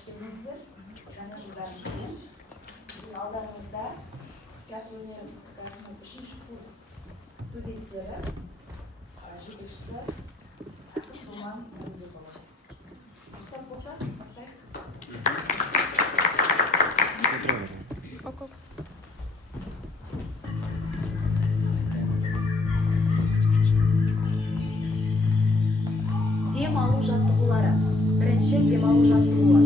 Hoş geldiğinizdir. Жаңа жылдарыңызбен. Алдарыңызда театр өнері музыкасының 3-ші курс студенттері, жетекшісі Арман Нұрбек болады. Рұқсат болса, бастайық. Дем алу жаттығулары. Бірінші дем алу жаттығуы.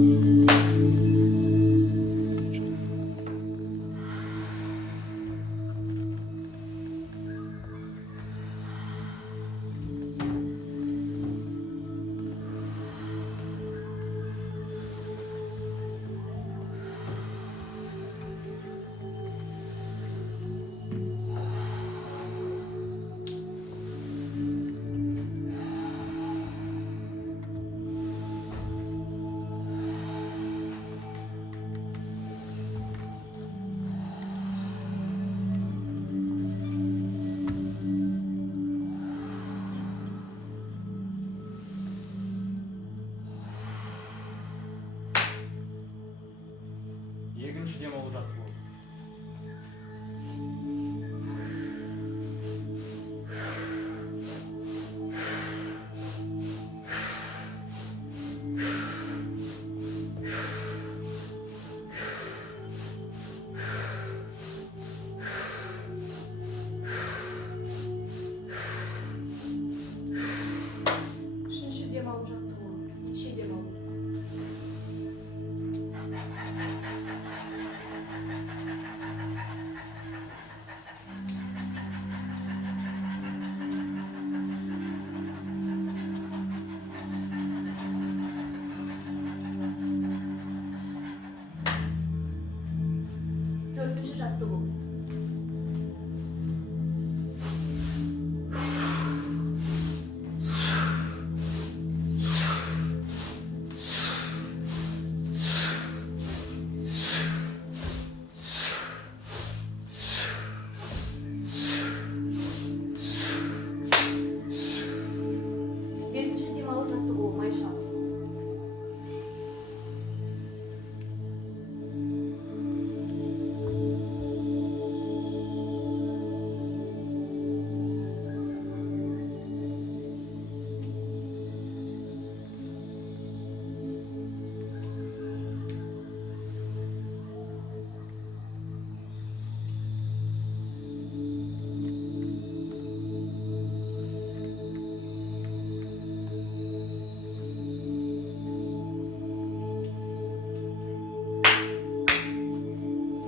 Екінші дем алу жаттығуы. Үшінші дем алу жаттығуы. Неше дем алу? Төртінші жаттығу. Бесінші дем алу жаттығуы. Майша.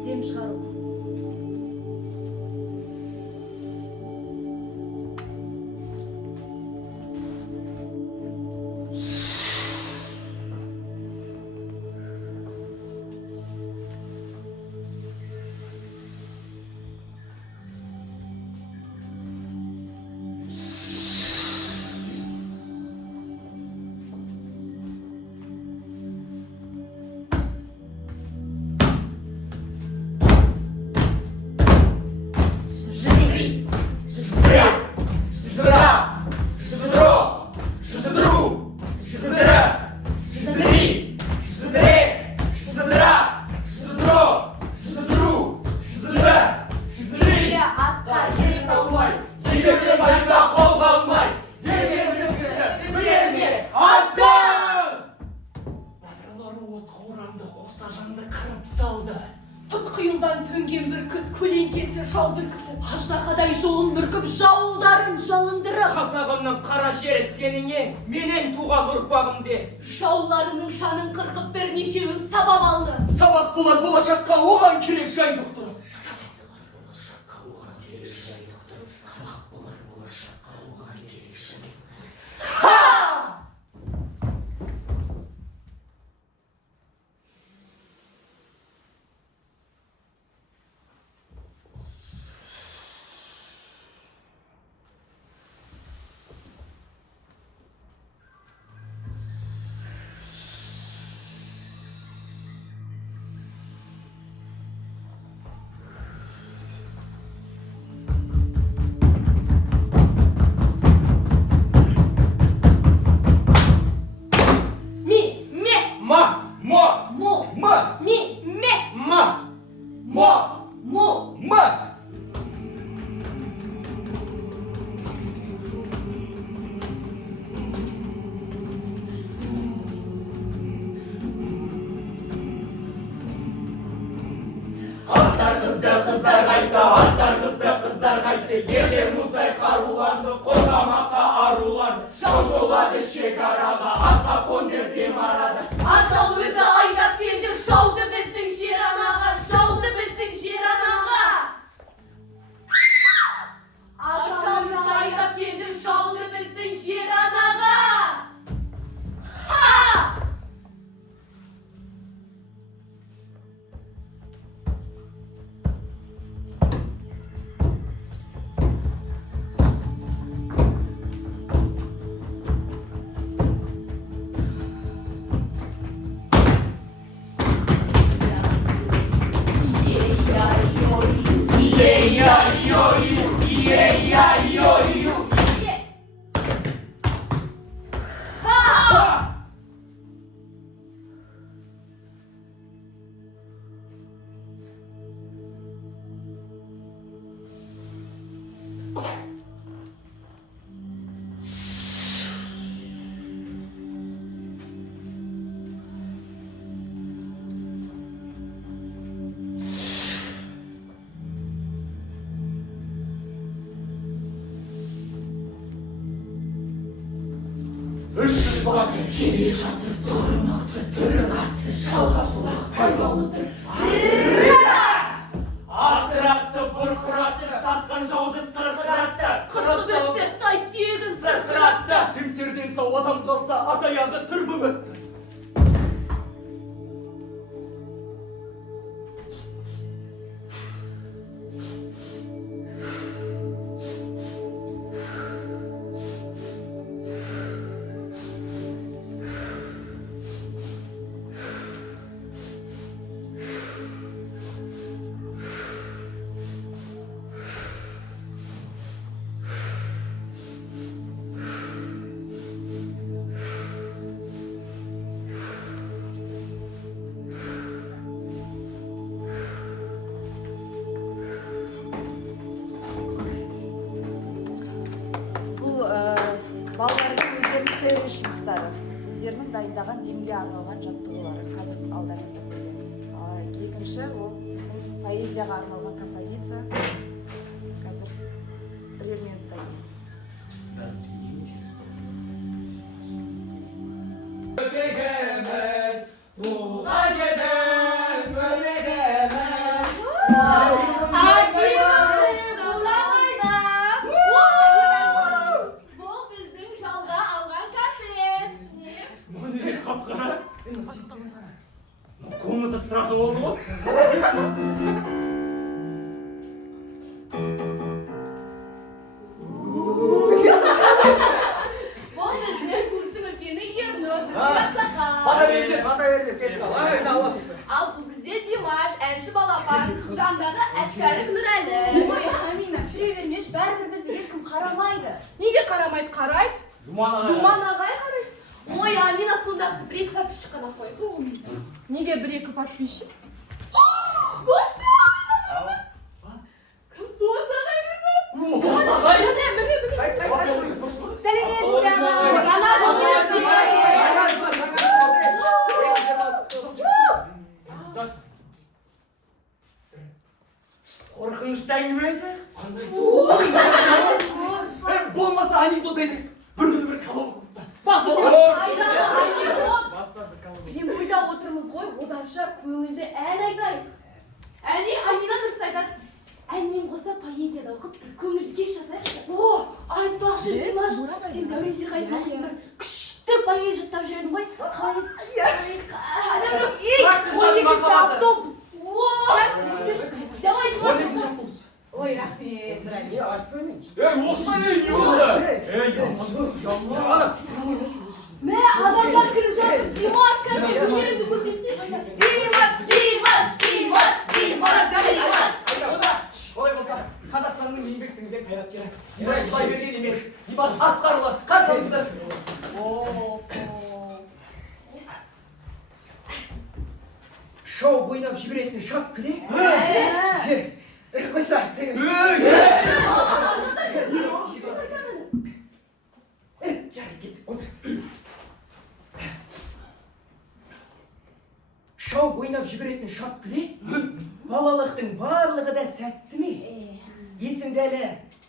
Дем шығару. Тұтқиылдан төнген бүркіт, көлеңкесі жаудың күтіп, аждақадай жолын мүркіп, жауылдарын жалындырып. Қазағымның қара жері сенің ең, менен туған ұрпағымде. Жауларының шанын қырқып, бірнешеуін сабап алды. Сабақ болар болашаққа, оған керек жай доқтырып. Atlar kızdı, kızlar kayıttı, atlar kızdı, kızlar kayıttı. Yerden muzday karulandı, kodamakka arulandı. Şavşoladı şekaraga, atta kondirdim arada. Aşağı özü ayda geldi, şaudı bizim jiranağa, şaudı bizim jiranağa. Aşağı özü ayda geldi, şaudı bizim jiranağa. Ha! Attı, burkurattı, saskan жауды сырқыратты. Kırmızı öttü, say suyegin sırkırattı. Simsirden sağ adam kalsa at ayağı tırmım öttü. Бұл балалардың өздерінің сервис жұмыстары, өздерінің дайындаған демге арналған жаттығулары қазір алдарыңызда көрген. Екінші ол біздің поэзияға арналған композиция. Қазір бірер минуттан кейін. Öpegemiz, tuğla geden ölegemez. Akif'imiz bulamayda. Bu bizim çalda algan kardeş. Mani kapkara. Комната страха oldu mu? Bu bizim kursun ökeni yerini ödüzler sakal. Bana verecek. Kettin al. Haydi Allah. Al bu bize Dimash, Enşi Balaban, Candağı Əçkarı Nurəli. Ой, Амина, жүре бермеш, бәрібір бізді ешкім қарамайды. Неге қарамайды, қарайды? Думан Думан ағай қарайды. Ой, Амина сондағысы бір-екі подписчик қана қой. Неге бір-екі подписчик? Достар! Кім дос ағай мені? Dос ағай? Міне. Сәлеметсіз бе ана? Ғана Korkunçta әңгіме еді. Болмаса анекдот айтайық. Bir күні bir колонка қойыпты. Бас ол. Қайдағы анекдот? Мен ойда отырмыз ғой, оданша көңілді ән айтайық. Әне Амина дұрыс айтады. Әнмен қоса поэзияда оқып, көңілді кеш жасайық. О, айтпақшы Димаш, сен дәурен қайсың оқып бір күшті поэзия жаттап жүрдің ғой. Он екінші автобус. Давай, Димаш. Ой, рахмет, Нұрәлі. Осыған не болды? Мә, адамдар кіріп жатыр. Димаш кәме, өнеріңді көрсетсең. Димаш. Олай болса, Қазақстанның еңбек сіңірген қайраткері Димаш Құдайберген емес, Димаш Асқарұлы. Қарсылыңыздар. Шоу бойнап жіберетін шат күле? Қойша, жарай, кет, отыр. Шоу бойнап жіберетін шат күле? балалықтың барлығы да сәтті ме? Есімде әлі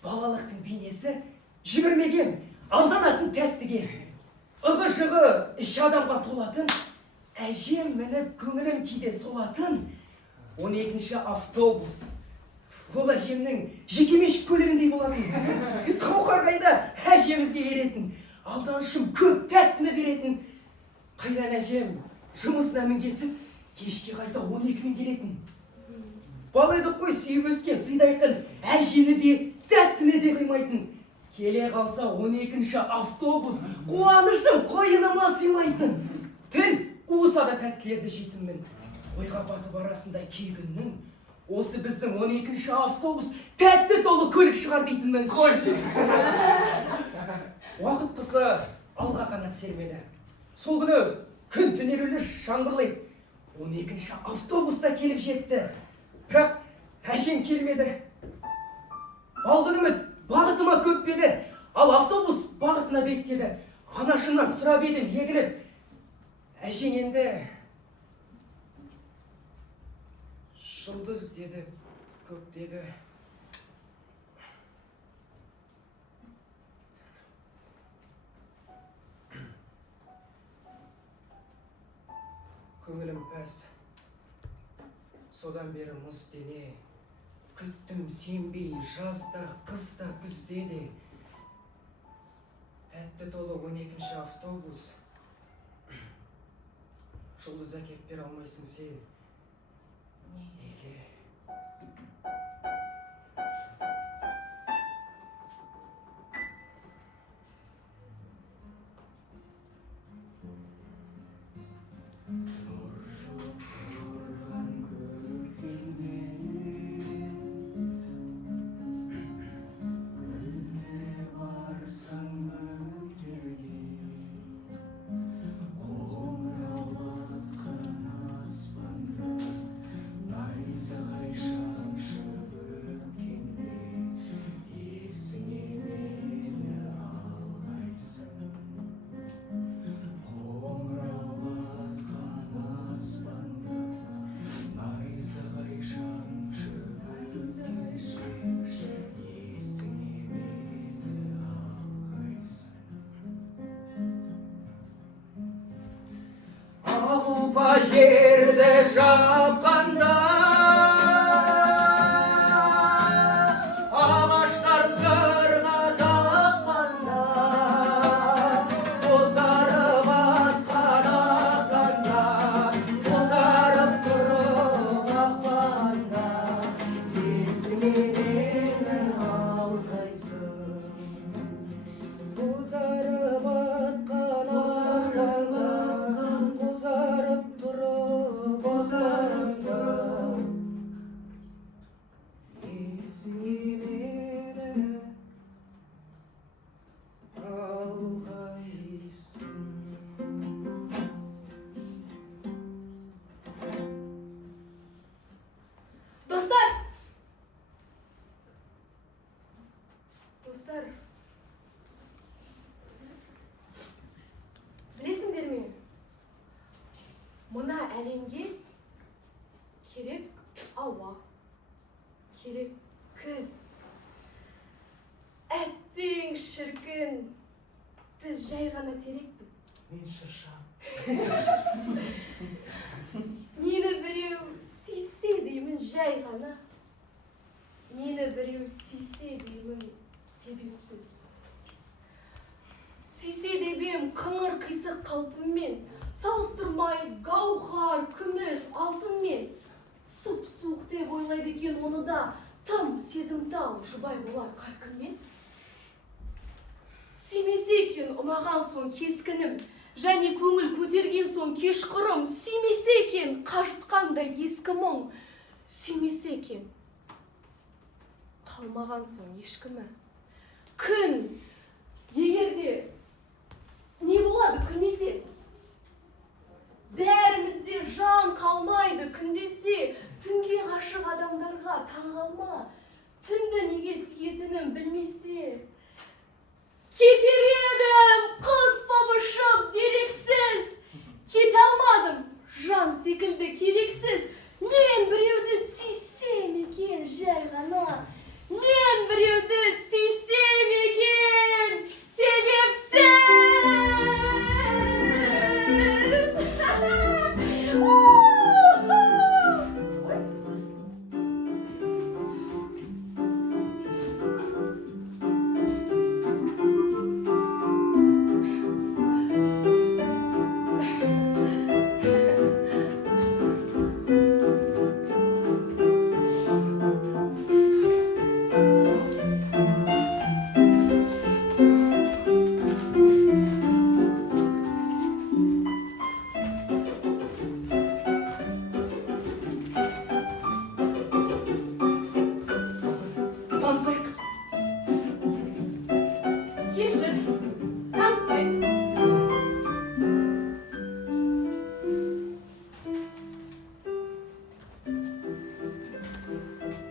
балалықтың бейнесі жүгірмеген, алданатын тәттіге. Ығы-жығы іш адамға толатын, әжем мініп көңілім кейде солатын 12-ші автобус. Ол әжемнің жекеменшік көлігіндей болатын. Қауқарғайда әжемізге еретін, алданышым көп тәттіні беретін. Қайран әжем жұмысына мінгесіп, кешке қайта 12-мен келетін. Балайды қой сүйіп өскен сыйдайқын, әжені де, тәттіні де қимайтын. Келе қалса 12-ші автобус, қуанышым қойыныма сыймайтын. Тіл қуыса да тәттілерді жейтінмін. Ойға батып арасында кей күннің, осы біздің 12-ші автобус тәтті толы көлік шығар дейтінмін. Қойшы! Уақыт қысы алға қанат сермеді. Сол күні күн түнерілі жаңбырлайды. 12-ші автобуста келіп жетті. Бірақ әжем келмеді. Алғын үміт бағытыма көппеді. Ал автобус бағытына беттеді. Анашымнан сұрап едім егіліп. Әжең енді жұлдыз деді көктегі. Көңілім пәс, содан бері мұз дене. Күттім сенбей жазда, қызда, күзде де. Тәтті толы 12-ші автобус. Жұлдыз әкеп бере алмайсың сен. Неге? Алпа жерді жапқанда, ағаштар сырға таққанда, бозарып атқан ақтанда, бозарып тұрып ақпанда, есіңе мені алғайсың. Бозарып атқан ақтанда, бозарып тұрып, бозарып тұрып, есіңе мені алғайсың. Достар, білесіңдер ме? Мына әлемге керек ауа, керек күз. Әттең шіркін, біз жай ғана терекпіз. Мен шыршам. Мені біреу сүйсе деймін жай ғана. Мені біреу сүйсе деймін себепсіз. Сүйсе дебем қыңыр қисық қалпыммен, салыстырмай гауһар, күміс, алтынмен. Сұп-суық деп ойлайды екен оны да, тым сезімтал жұбай болар қаркынмен. Сүймесе екен ұнаған соң кескінім, және көңіл көтерген соң кешқұрым. Сүймесе екен қажытқанда ескі мұң, сүймесе екен қалмаған соң ешкімі. Күн, егерде не болады күлмесе? Бәрімізде жан қалмайды күндесе. Түнге ғашық адамдарға таң қалма, түнді неге сүйетінім білмесе. Кетер едім құс боп ұшып дерексіз, кете алмадым жан секілді керексіз. Мен біреуді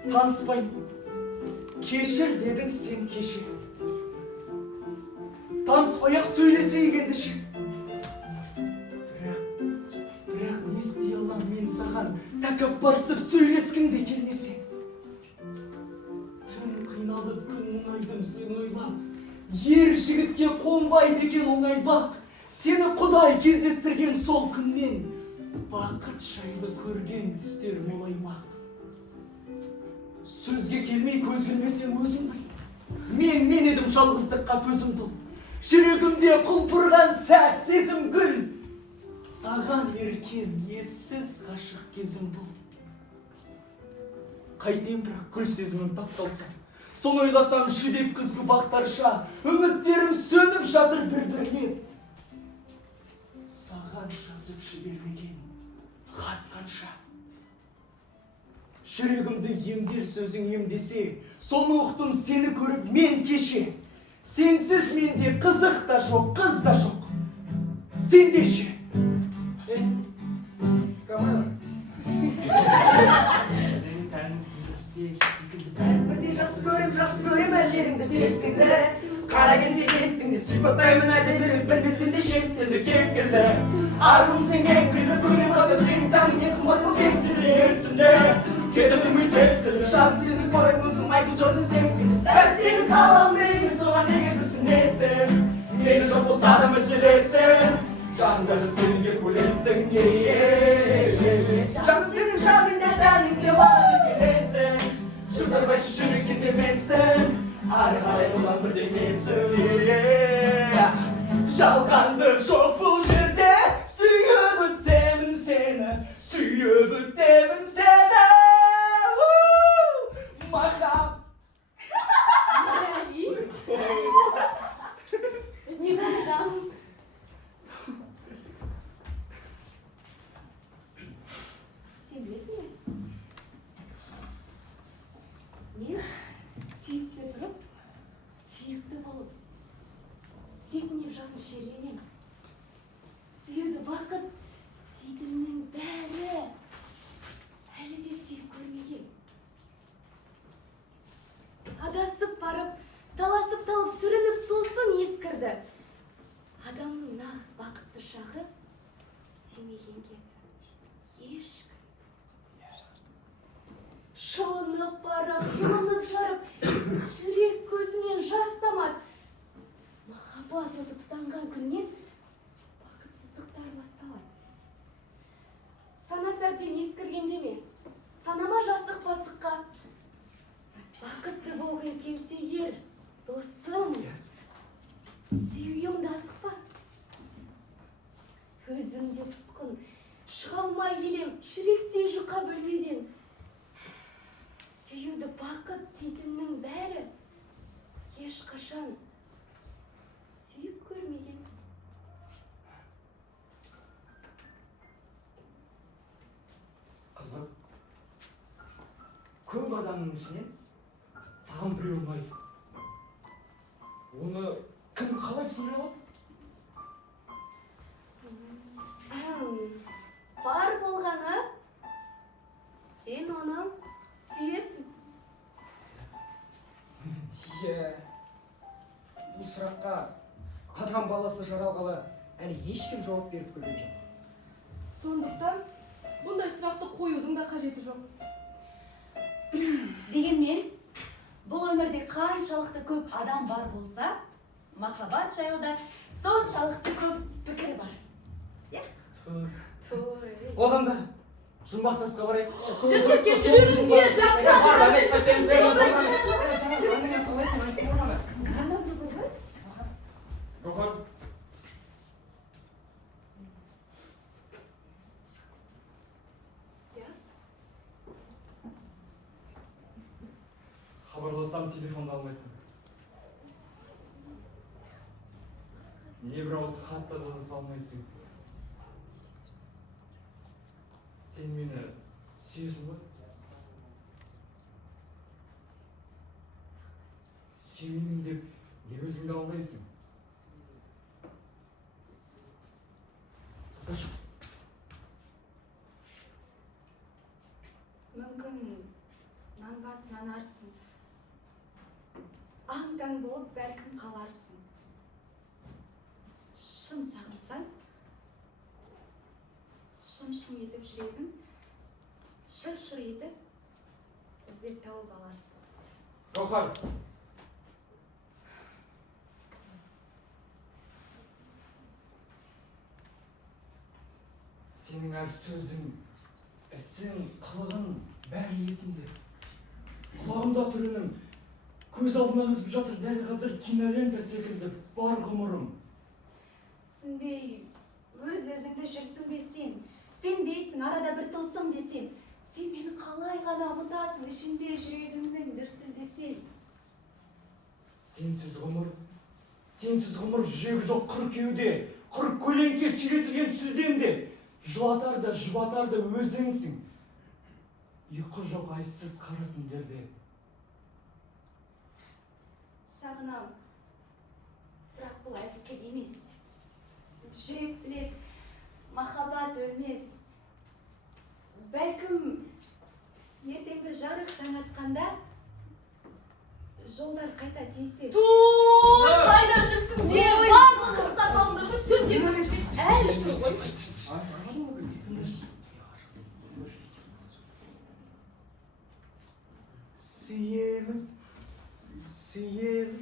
Таныспаймын. Кешір дедің сен кешір. Таныспай-ақ сөйлесейік ендеше. Бірақ не істей алам мен саған тәкаппарсып сөйлескің де келмесе. Түн қиналып күн мұңайдым сен ойлап. Ер жігітке қонбайды екен оңай бақ. Сені Құдай кездестірген сол күннен бақыт жайлы көрген түстер молайма. Сөзге келмей көз келмесем өзің біл. Мен едім жалғыздыққа көзім тұл. Жүрегімде құлпырған сәт сезім гүл. Саған еркем ессіз ғашық кезім бұл. Қайтем бірақ гүл сезімім тапталсам. Соны ойласам жүдеп күзгі бақтарша. Үміттерім сөніп жатыр бір-бірлеп. Саған жазып жібермеген хат қанша. Жүрегімді емдер сөзің емдесе, соны ұқтым сені көріп мен кеше. Сенсіз менде қызық та жоқ, қыз да жоқ. Сен де ше. Камайла. Senin kendisi sıkıntı. Бәрібірде жақсы көрем әжеріңді беттіңді. Қара кесе кеттіңді, сипаттаймын әдетілік білмесін де шеттілді кепкілді. Арым сен кеккілді, көрем аса сен таңын ең қымбат бұл кектілді есімді. Кетіп үмітесілді, шам сені көріп мұсың Майкл Джордан секілді. Бәрі сені қалам беремін, соған неге күрсінесің. Мені жоқ болса да мәселесің. Жандары сенге көлесің, жаным сенің жаныңда бәніңде бары келесің. Жұтарбайшы жүрекке демесің, ары қарай болан бірдеңесің. Жалғандық жоқ бұл жерде, сүйіп өтемін сені, сүйіп өтемін сені. Махаб. Біз не көрсаңыз? Сен білесің бе? Мен сүйікті тұрып, сүйікті болып, сүйкініп жатып шерленем. Сүйеді бақыт дейтіннің бәрі әлі де сүйіп көрмеген. Адасып барып, таласып талып сүрініп сосын ескірді. Адамның нағыз бақытты шағы сүймеген кезі. Ешкім. Шылынып барып, жылынып жарып, жүрек көзінен жас тамады. Махаббат оты тұтанған күннен бақытсыздықтар басталады. Сана сәбден ескіргенде ме? Санама жасық басыққа. Бақытты болғың келсе ер, досым, сүйуімді асықпа. Өзімде тұтқын, шыға алмай келем, жүректе жұқа бөлмеден. Сүйуді бақыт дейтіннің бәрі ешқашан сүйіп көрмеген. Қызық. Көп адамның ішінен саған біреу ұнайды. Оны кім қалай түсіндіре алады? Бар болғаны, сен оны сүйесің. Бұл сұраққа адам баласы жаралғалы әлі ешкім жауап беріп көрген жоқ. Сондықтан бұндай сұрақты қоюдың да қажеті жоқ. Дегенмен, бұл өмірде қаншалықты көп адам бар болса, махаббат жайлы да соншалықты көп пікір бар. Одан да жұмбақ тасқа барайық. Жүрмеске жүріңдер, Рухар. Хабарласам телефонды алмайсың. Не бір ауыз хат та жаза салмайсың. Сен мені сүйесің ғой? Сүймеймін деп не өзіңді алдайсың? Мүмкін, сағынбасын анарсың. Аң-таң болып бәлкім қаларсың. Шын сағынсаң, шым-шым етіп жүрегің, шыр-шыр етіп іздеп тауып аларсың. Гаухар, сенің әр сөзің, ісің, қылығың бәрі есімде. Құлағымда тұр үнің, көз алдымнан өтіп жатыр дәл қазір кинолента секілді бар ғұмырым. Түсінбей, өз-өзіңді жүрсің бе сен? Сенбейсің, арада бір тылсым десем. Сен мені қалай ғана ұмытасың, ішімде жүрегімнің дүрсілдесең. Сенсіз ғұмыр жүрегі жоқ қыр кеуде, қыр көлеңке сүйретілген сүлдемде. Жылатар да, жұбатар да өзіңсің. Ұйқы жоқ айсыз қара түндерде. Сағынам, бірақ бұл әлске емес. Жүрек білет, махаббат өлмес. Бәлкім, ертеңгі жарық таң атқанда, жолдар қайта түйсе. Қайда жүрсің де, барлық қыздар қалыңдығы сөндеп әлі тұр ғой. Сүйемін,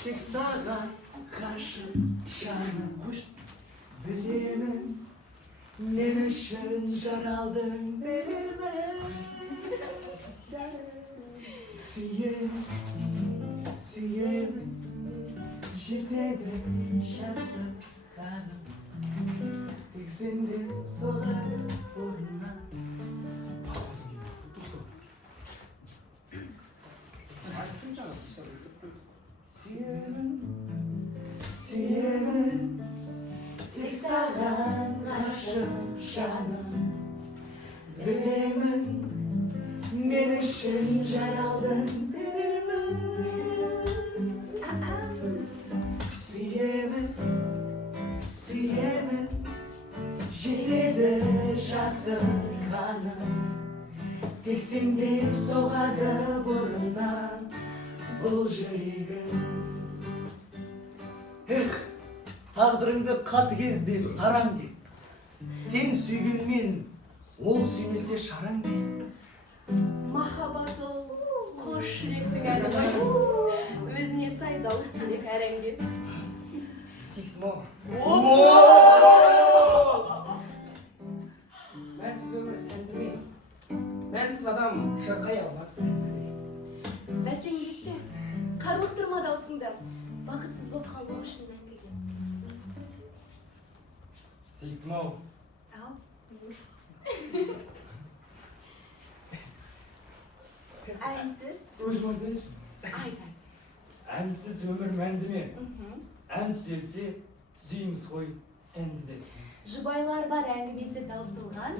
тек саған ғашық жаным. Білемін, мен үшін жаралдың, білемін. Сүйемін, жетеді жасық қаным. Тек сендеп соғады орнына. Сүйемін, тек саған ғашық жаным. Білемін, мен үшін жаралдың, білемін. Сүйемін, жетеді жасық қаным. Тек сендеп соғады бұрыннан бұл жүрегім. Тағдырыңды қатыгезде сараң деп, сен сүйгенмен ол сүймесе шараң деп. Махаббат ол қош жүректің әні ғой. Өзіне сай дауыс керек әрәңге. Сүйіктім-ау. Мәнсіз өмір сәнді ме? Мәнсіз адам шырқай алмас. Бәсеңдетті, қарлықтырма даусыңды. Бақытсыз боп қалмау үшін мәңгіге. Сүйіктім-ау. Ау, әнсіз. Өзім айтайыншы. Айт. Әнсіз өмір мәнді ме? Ән түзелсе, түзейміз ғой сәнді де. Жұбайлар бар әңгімесі таусылған.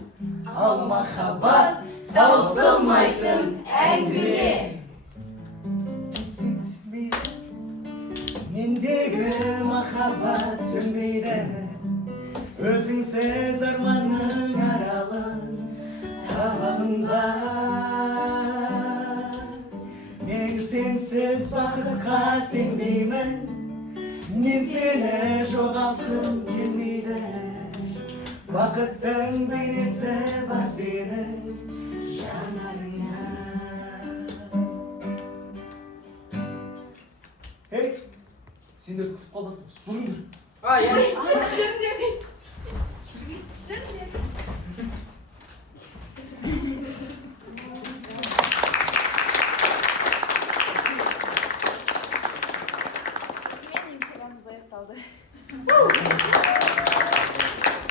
Ал махаббат таусылмайтын әңгіме. Кетсін түсінбейді, мендегі махаббат сөнбейді. Өзіңсіз арманның аралын табамын бар. Мен сенсіз бақытқа сенбеймін, мен сені жоғалтқым келмейді. Бақыттың бейнесі бар сенің жанарыңа. Ей, сендерді күтіп қалдық. Жүріңдер. Жүріңдер.